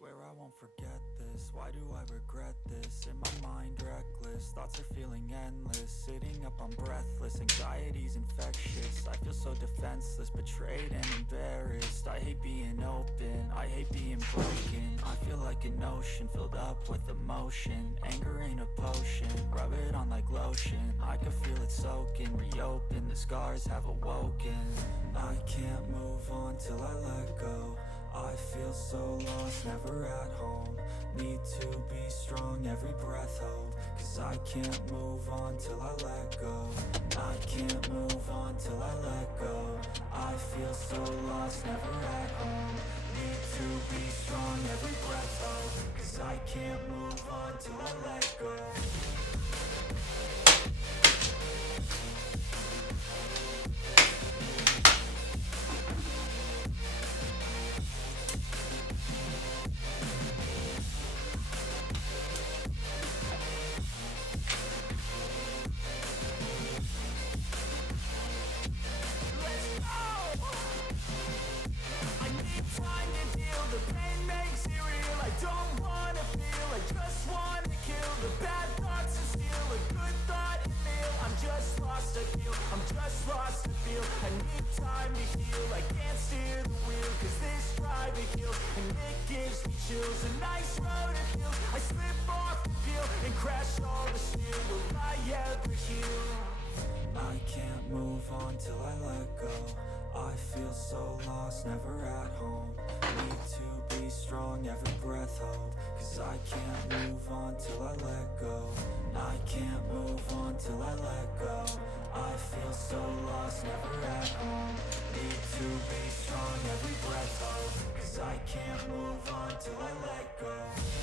Swear I won't forget this, why do I regret this? In my mind reckless, thoughts are feeling endless. Sitting up I'm breathless, anxiety's infectious. I feel so defenseless, betrayed and embarrassed. I hate being open, I hate being broken. I feel like an ocean filled up with emotion. Anger ain't a potion, rub it on like lotion. I can feel it soaking, reopen, the scars have awoken. I can't move on till I let go. I feel so lost, never at home. Need to be strong, every breath hold. Cause I can't move on till I let go. I can't move on till I let go. I feel so lost, never at home. Need to be strong, every breath hold. Cause I can't move on till I let go. I can't move on till I let go. I feel so lost, never at home. Need to be strong, every breath hold. Cause I can't move on till I let go. I can't move on till I let go. I feel so lost, never at home. Need to be strong, every breath hold. Cause I can't move on till I let go.